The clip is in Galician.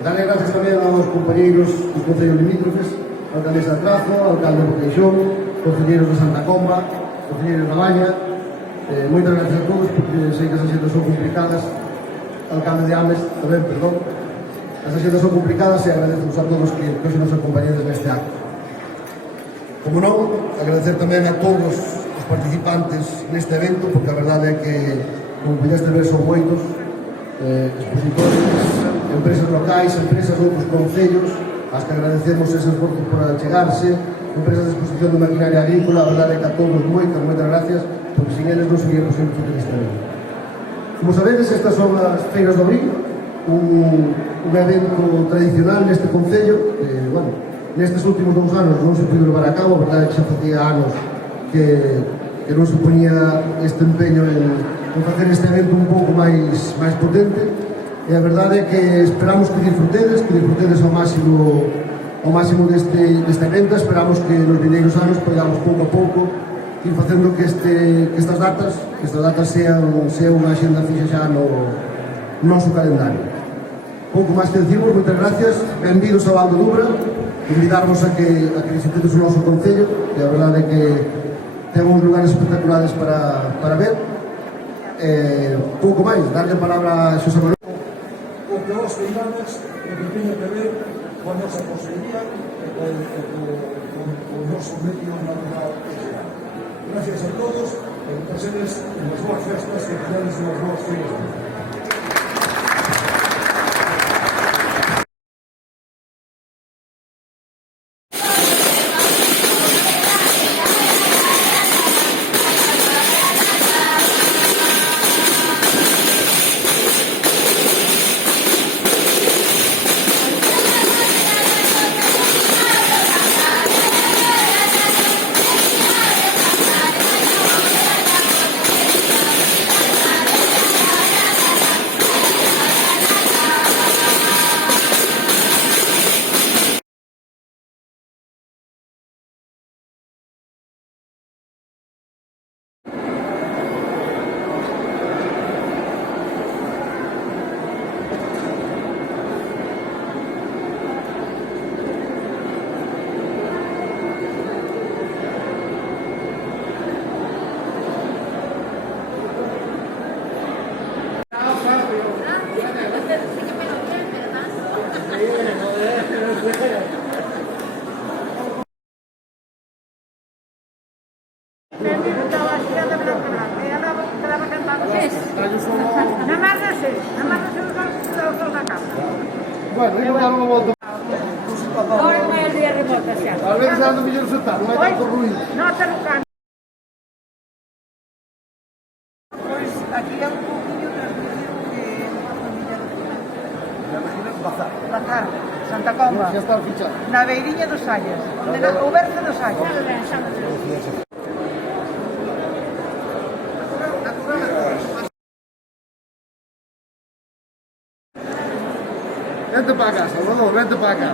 Darle gracias tamén aos compañeiros dos concellos limítrofes, alcaldesa de Trazo, alcalde de Queixón, concelleiros de Santa Comba, concelleiros da Baña. Moitas gracias a todos, porque sei que as axendas son complicadas. Alcalde de Ames, tamén, perdón. As axendas son complicadas e agradecemos a todos que hoxe nos acompañedes neste acto. Como non, agradecer tamén a todos os participantes neste evento, porque a verdade é que, como pudeste ver, son moitos expositores, empresas locais, empresas de outros concellos, as que agradecemos ese esforzo por chegarse, empresas de exposición de maquinaria agrícola. A verdade é que a todos moitas gracias, porque sin eles non sería posible facer este evento. Como sabedes, estas son as Feiras do Abrigo, un evento tradicional neste concello que, bueno, nestes últimos 2 anos non se pudo levar a cabo. A verdade é que xa facía anos que non se ponía este empeño en facer este evento un pouco máis potente, e a verdade é que esperamos que disfrutedes ao máximo deste evento. Esperamos que nos vindeiros anos podamos pouco a pouco ir facendo que estas datas sean unha axenda fixa xa no noso calendario. Pouco máis que decimos, moitas gracias, benvidos ao Val do Dubra, invitarvos a que visitedes o noso concello, que a verdade é que temos lugares espectaculares para ver. Pouco máis, darlle a palabra a Xosé Manuel. O que vos feirades, o que teña que ver coa nosa consellería e co noso medio natural en geral. Gracias a todos e que pasedes unhas boas festas e que tedes unhas boas feiras. Bueno, eu vou dar unha volta. Agora non é día remota xa. A ver se ando mellor sentado, non hai tanto ruido. Nota no cano. Pois aquí é un pouquinho transmitido que Bazar, Santa Comba, Xa está fichado. na beiriña dos Sallas, o berce dos Sallas. Vente para acá, Salvador, vente para acá.